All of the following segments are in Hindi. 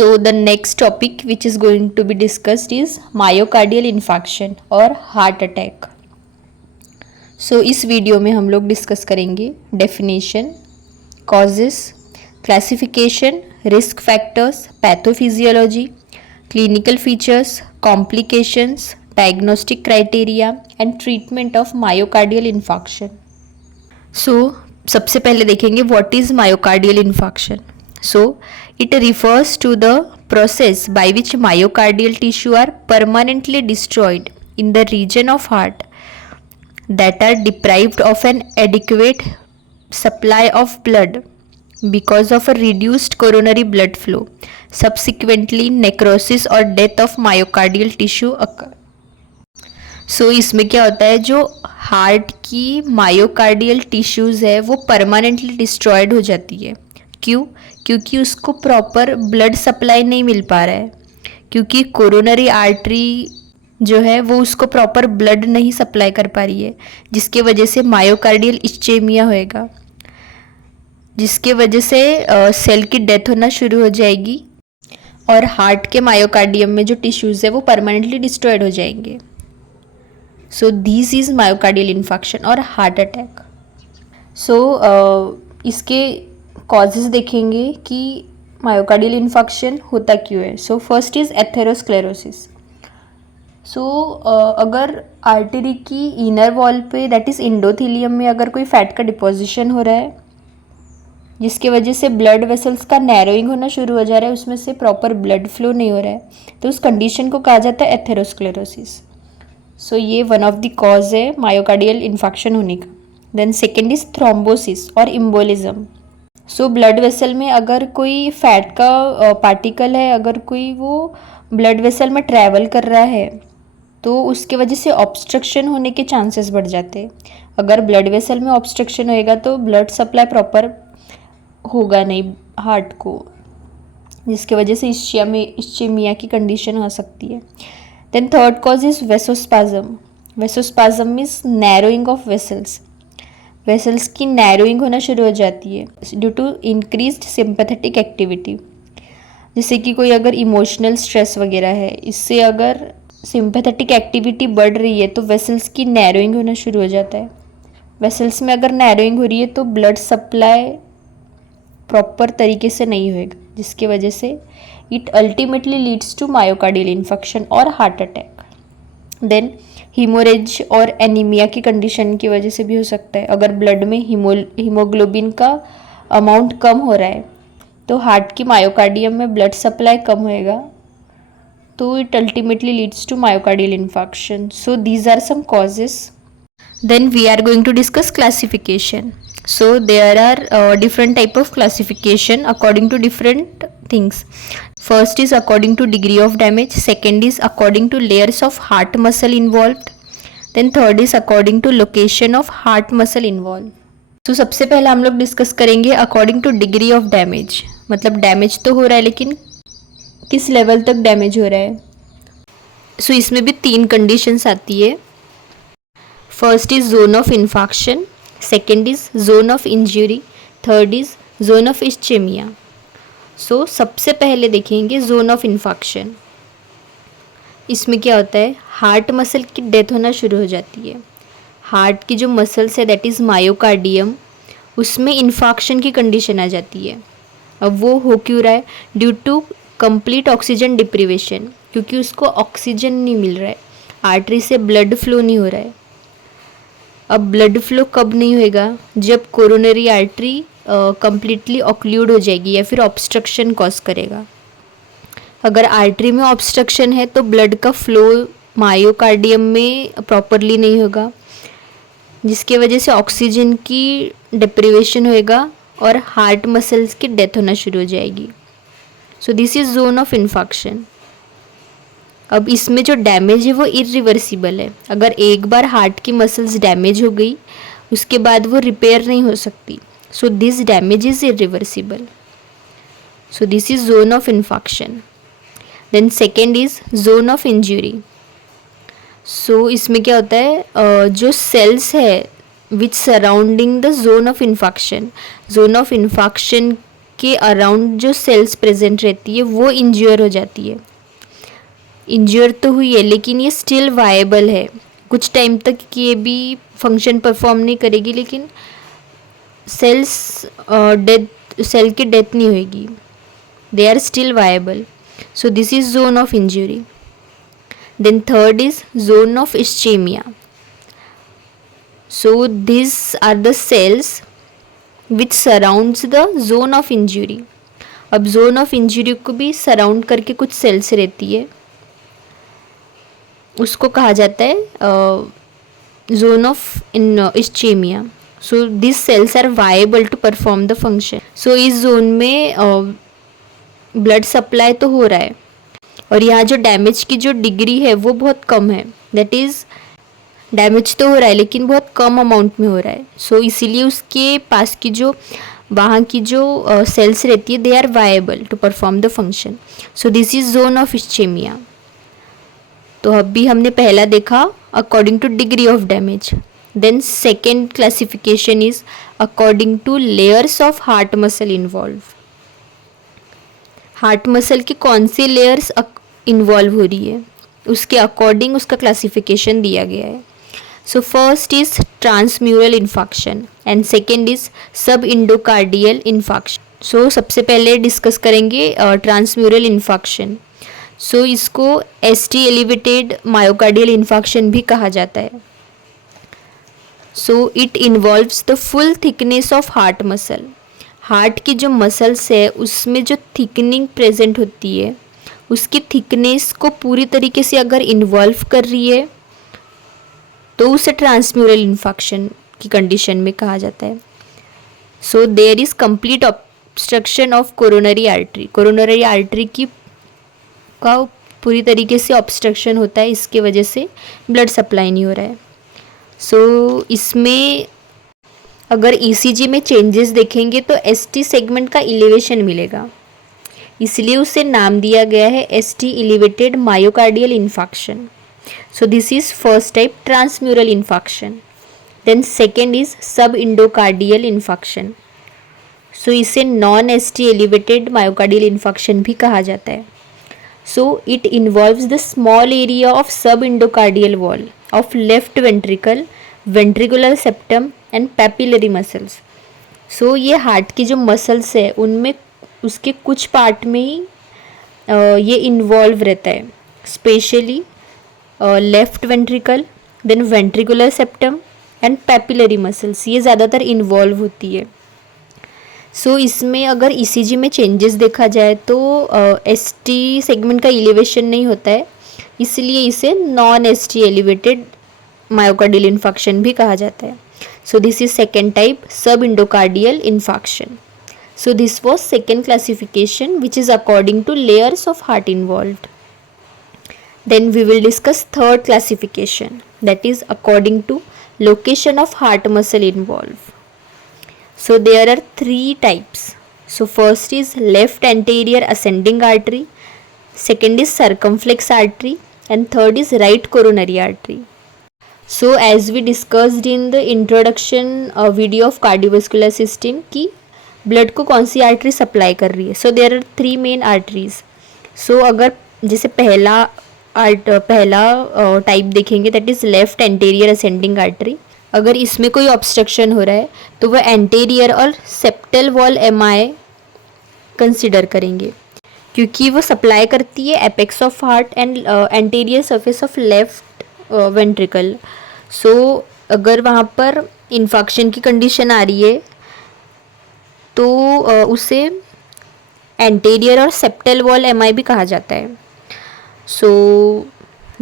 So the next topic which is going to be discussed is myocardial infarction और हार्ट अटैक. सो इस वीडियो में हम लोग डिस्कस करेंगे definition, causes, classification, risk factors, pathophysiology, clinical features, complications, diagnostic criteria and treatment of myocardial infarction. So सबसे पहले देखेंगे what is myocardial infarction. So, it refers to the process by which myocardial tissue are permanently destroyed in the region of heart that are deprived of an adequate supply of blood because of a reduced coronary blood flow. Subsequently, necrosis or death of myocardial tissue occur. So, इसमें क्या होता है, जो हार्ट की मायोकार्डियल टिश्यूज़ है वो परमानेंटली डिस्ट्रॉयड हो जाती है. क्यों? क्योंकि उसको प्रॉपर ब्लड सप्लाई नहीं मिल पा रहा है, क्योंकि कोरोनरी आर्टरी जो है वो उसको प्रॉपर ब्लड नहीं सप्लाई कर पा रही है, जिसके वजह से मायोकार्डियल इस्चेमिया होएगा, जिसके वजह से सेल की डेथ होना शुरू हो जाएगी और हार्ट के मायोकार्डियम में जो टिश्यूज़ है वो परमानेंटली डिस्ट्रॉयड हो जाएंगे. So this is myocardial infarction और हार्ट अटैक. सो इसके कॉजेज़ देखेंगे कि मायोकार्डियल इन्फार्क्शन होता क्यों है. So first is atherosclerosis. So अगर आर्टरी की इनर वॉल पे दैट इज़ इंडोथीलियम में अगर कोई फैट का डिपोजिशन हो रहा है, जिसके वजह से ब्लड वेसल्स का नैरोइंग होना शुरू हो जा रहा है, उसमें से प्रॉपर ब्लड फ्लो नहीं हो रहा है, तो उस कंडीशन को कहा जाता है एथेरोस्क्लेरोसिस. सो ये वन ऑफ द कॉज है मायोकार्डियल इन्फार्क्शन होने का. देन सेकेंड इज़ थ्रोम्बोसिस और इम्बोलिज्म. सो ब्लड वेसल में अगर कोई फैट का पार्टिकल है, अगर कोई वो ब्लड वेसल में ट्रैवल कर रहा है, तो उसके वजह से ऑब्स्ट्रक्शन होने के चांसेस बढ़ जाते हैं. अगर ब्लड वेसल में ऑब्स्ट्रक्शन होएगा तो ब्लड सप्लाई प्रॉपर होगा नहीं हार्ट को, जिसके वजह से इस्चेमिया की कंडीशन हो सकती है. Then third cause is vasospasm. Vasospasm means narrowing of vessels. Vessels की नैरोइंग होना शुरू हो जाती है due to increased sympathetic activity. जैसे कि कोई अगर इमोशनल स्ट्रेस वगैरह है, इससे अगर सिंपैथेटिक एक्टिविटी बढ़ रही है तो वेसल्स की नैरोइंग होना शुरू हो जाता है. वेसल्स में अगर नैरोइंग हो रही है तो ब्लड सप्लाई प्रॉपर तरीके से नहीं होएगा, जिसकी वजह से it ultimately leads to myocardial infection और हार्ट अटैक. देन हीमोरेज और एनीमिया की कंडीशन की वजह से भी हो सकता है. अगर ब्लड में हीमोग्लोबिन का अमाउंट कम हो रहा है तो हार्ट की मायोकार्डियम में ब्लड सप्लाई कम होएगा, तो it ultimately leads to myocardial infarction. So these are some causes. Then we are going to discuss classification. So there are different type of classification according to different things. First is according to degree of damage, second is according to layers of heart muscle involved, then third is according to location of heart muscle involved. So सबसे पहले हम लोग डिस्कस करेंगे according to degree of damage. मतलब डैमेज तो हो रहा है लेकिन किस लेवल तक डैमेज हो रहा है. सो इसमें भी 3 कंडीशंस आती है. First is zone of infarction, second is zone of injury, third is zone of ischaemia. So सबसे पहले देखेंगे जोन ऑफ इन्फार्क्शन. इसमें क्या होता है, हार्ट मसल की डेथ होना शुरू हो जाती है. हार्ट की जो मसल्स है दैट इज़ मायोकार्डियम, उसमें इन्फार्क्शन की कंडीशन आ जाती है. अब वो हो क्यों रहा है, due to complete oxygen deprivation, क्योंकि उसको ऑक्सीजन नहीं मिल रहा है, आर्टरी से ब्लड फ्लो नहीं हो रहा है. अब ब्लड फ्लो कब नहीं होएगा, जब कोरोनरी आर्टरी कंप्लीटली ऑक्लूड हो जाएगी या फिर ऑब्स्ट्रक्शन कॉज करेगा. अगर आर्टरी में ऑब्स्ट्रक्शन है तो ब्लड का फ्लो मायोकार्डियम में प्रॉपरली नहीं होगा, जिसके वजह से ऑक्सीजन की डिप्रीवेशन होएगा और हार्ट मसल्स की डेथ होना शुरू हो जाएगी. सो this is zone of infarction. अब इसमें जो डैमेज है वो इरिवर्सिबल है. अगर एक बार हार्ट की मसल्स डैमेज हो गई उसके बाद वो रिपेयर नहीं हो सकती. So this damage is irreversible. So this is zone of infarction. Then second is zone of injury. So इसमें क्या होता है, जो cells है which surrounding the zone of infarction के अराउंड जो सेल्स प्रेजेंट रहती है वो इंज्योर हो जाती है। इंज्योर तो हुई है लेकिन ये स्टिल वायबल है, कुछ टाइम तक ये भी फंक्शन परफॉर्म नहीं करेगी, लेकिन सेल की डेथ नहीं होगी, they are still viable. So this is zone of injury. Then third is zone of ischaemia. So this are the cells which surrounds the zone of injury. अब जोन ऑफ इंजुरी को भी सराउंड करके कुछ सेल्स रहती है, उसको कहा जाता है zone of ischaemia. So this cells are viable to perform the function. So इस जोन में ब्लड सप्लाई तो हो रहा है और यहाँ जो डैमेज की जो डिग्री है वो बहुत कम है, दैट इज़ डैमेज तो हो रहा है लेकिन बहुत कम अमाउंट में हो रहा है। सो इसीलिए उसके पास की जो वहाँ की जो सेल्स रहती है they are viable to perform the function. So this is zone of ischaemia. तो अभी हमने पहला देखा according to degree of damage. Then second classification is according to layers of heart muscle involve. Heart muscle की कौन सी लेयर्स इन्वॉल्व हो रही है उसके अकॉर्डिंग उसका क्लासिफिकेशन दिया गया है। So first is transmural infarction and second is sub endocardial infarction. सो सबसे पहले डिस्कस करेंगे ट्रांसम्यूरल इन्फाक्शन। सो इसको एसटी एलिवेटेड मायोकार्डियल इन्फाक्शन भी कहा जाता है। So it involves the full thickness of heart muscle. Heart की जो मसल्स है उसमें जो थिकनिंग प्रेजेंट होती है उसकी थिकनेस को पूरी तरीके से अगर इन्वॉल्व कर रही है तो उसे ट्रांसम्यूरल इन्फाक्शन की कंडीशन में कहा जाता है। So there is complete obstruction of coronary artery. Coronary artery की का पूरी तरीके से ऑब्स्ट्रक्शन होता है, इसके वजह से ब्लड सप्लाई नहीं हो रहा है। सो इसमें अगर ईसीजी में चेंजेस देखेंगे तो एसटी सेगमेंट का इलिवेशन मिलेगा, इसलिए उसे नाम दिया गया है ST elevated myocardial infarction. So this is first type transmural infarction. Then second is sub endocardial infarction. So इसे non ST elevated myocardial infarction भी कहा जाता है। So it involves the small area of sub endocardial wall of left ventricle, ventricular septum and papillary muscles. So ये हार्ट की जो मसल्स है उनमें उसके कुछ पार्ट में ही ये इन्वॉल्व रहता है, specially left ventricle, then ventricular septum and papillary muscles, ये ज़्यादातर इन्वॉल्व होती है। सो इसमें अगर ईसीजी में चेंजेस देखा जाए तो एसटी सेगमेंट का इलिवेशन नहीं होता है, इसलिए इसे non ST elevated myocardial infarction भी कहा जाता है। So this is second type सब endocardial infarction. So this was second classification which is according to layers of heart involved. Then we will discuss third classification, that is according to location of heart muscle involved. So there are three types. So first is left anterior ascending artery, second is circumflex artery and third is right coronary artery. So as we discussed in the introduction video of cardiovascular system कि ब्लड को कौन सी आर्टरी सप्लाई कर रही है। So there are three main arteries. So अगर जैसे पहला टाइप देखेंगे that is left anterior ascending artery. अगर इसमें कोई ऑब्स्ट्रक्शन हो रहा है तो वह एंटेरियर और सेप्टल वॉल एमआई कंसिडर करेंगे, क्योंकि वो सप्लाई करती है apex of heart and anterior surface of left ventricle. So अगर वहाँ पर इन्फाक्शन की कंडीशन आ रही है तो उसे एंटेरियर और सेप्टल वॉल एमआई भी कहा जाता है। So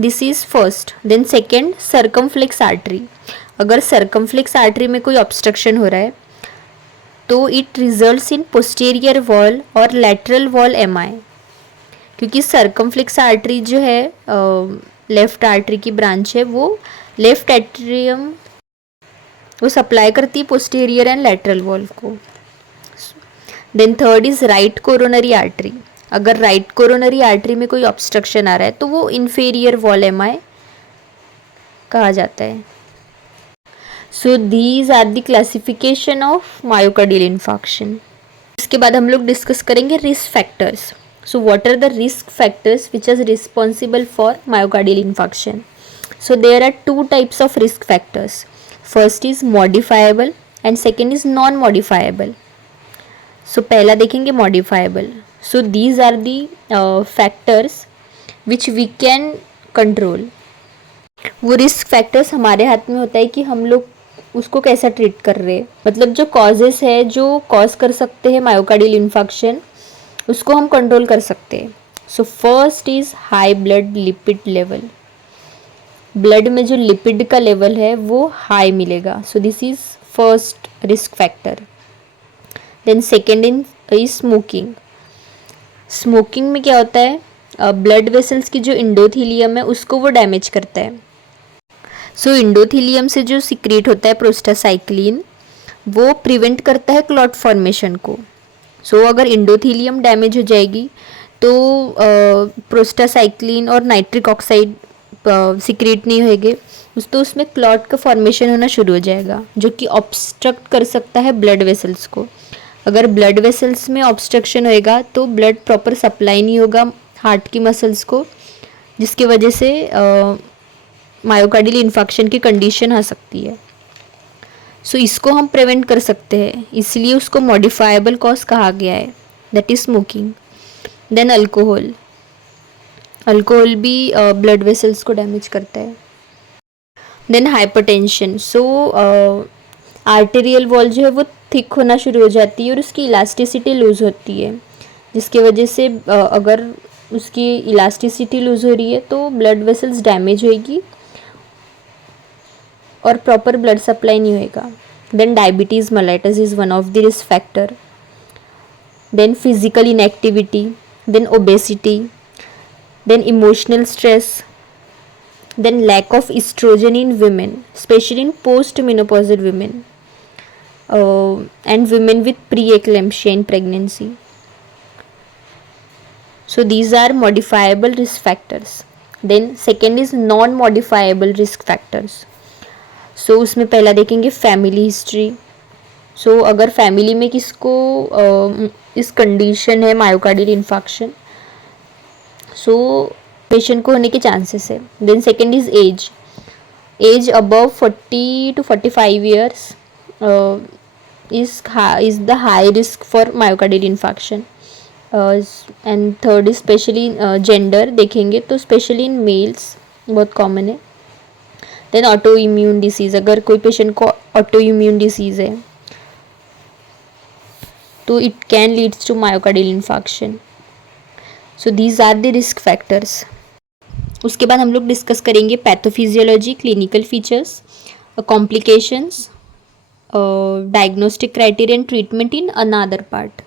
this is first. Then second circumflex artery. अगर सर्कमफ्लेक्स आर्टरी में कोई ऑब्स्ट्रक्शन हो रहा है तो it results in posterior wall और लैटरल वॉल एमआई, क्योंकि सर्कमफ्लेक्स आर्टरी जो है लेफ्ट आर्टरी की ब्रांच है, वो लेफ्ट एट्रियम वो सप्लाई करती है पोस्टीरियर एंड लैटरल वॉल को। Then third is right coronary artery. अगर राइट कोरोनरी आर्टरी में कोई ऑब्स्ट्रक्शन आ रहा है तो वो इन्फीरियर वॉल एमआई कहा जाता है। So these are the classification of myocardial infarction. इसके बाद हम लोग डिस्कस करेंगे risk factors. So what are the risk factors which are responsible for myocardial infarction. So there are two types of risk factors. First is modifiable and second is non-modifiable. So पहला देखेंगे modifiable. So these are the factors which we can control. वो रिस्क फैक्टर्स हमारे हाथ में होता है कि हम लोग उसको कैसा ट्रीट कर रहे हैं. मतलब जो कॉजेस है जो कॉज कर सकते हैं मायोकार्डियल इन्फार्क्शन, उसको हम कंट्रोल कर सकते हैं. So first is high blood lipid level. Blood में जो लिपिड का लेवल है वो हाई मिलेगा. So this is first risk factor. Then second is smoking. Smoking में क्या होता है, ब्लड वेसल्स की जो इंडोथीलियम है उसको वो डैमेज करता है. सो इंडोथीलियम से जो सिक्रेट होता है प्रोस्टासाइक्लिन, वो प्रिवेंट करता है क्लॉट फॉर्मेशन को. सो अगर इंडोथीलियम डैमेज हो जाएगी तो प्रोस्टासाइक्लिन और नाइट्रिक ऑक्साइड सिक्रेट नहीं होएंगे, तो उसमें क्लॉट का फॉर्मेशन होना शुरू हो जाएगा जो कि ऑब्स्ट्रक्ट कर सकता है ब्लड वेसल्स को. अगर ब्लड वेसल्स में ऑब्स्ट्रक्शन होएगा तो ब्लड प्रॉपर सप्लाई नहीं होगा हार्ट की मसल्स को, जिसकी वजह से मायोकार्डियल इन्फार्क्शन की कंडीशन आ सकती है. सो इसको हम प्रिवेंट कर सकते हैं, इसलिए उसको मॉडिफाइबल कॉज कहा गया है, that is smoking. Then alcohol. Alcohol भी ब्लड वेसल्स को डैमेज करता है. Then hypertension. So arterial wall जो है वो थिक होना शुरू हो जाती है और उसकी इलास्टिसिटी लूज़ होती है, जिसकी वजह से अगर उसकी इलास्टिसिटी लूज़ हो रही है तो ब्लड वेसल्स डैमेज होएगी और प्रॉपर ब्लड सप्लाई नहीं होएगा. Then diabetes mellitus is one of the risk factor. Then physical inactivity. Then obesity. Then emotional stress, then lack of estrogen in women, especially in post-menopausal women, and women with preeclampsia in pregnancy. So these are modifiable risk factors. Then second is non-modifiable risk factors. So उसमें पहला देखेंगे फैमिली हिस्ट्री. सो अगर फैमिली में किसको इस कंडीशन है मायोकार्डियल इन्फार्क्शन, सो पेशेंट को होने के चांसेस है. Then second is age. Age above 40 to 45 years is the high risk for myocardial infarction. And third is specially gender देखेंगे तो स्पेशली इन मेल्स बहुत कॉमन है. Then autoimmune disease. अगर कोई पेशेंट को ऑटो इम्यून डिसीज़ है तो it can leads to myocardial infarction. So these are the risk factors. उसके बाद हम लोग डिस्कस करेंगे pathophysiology, clinical features, complications, diagnostic criteria and treatment in another part.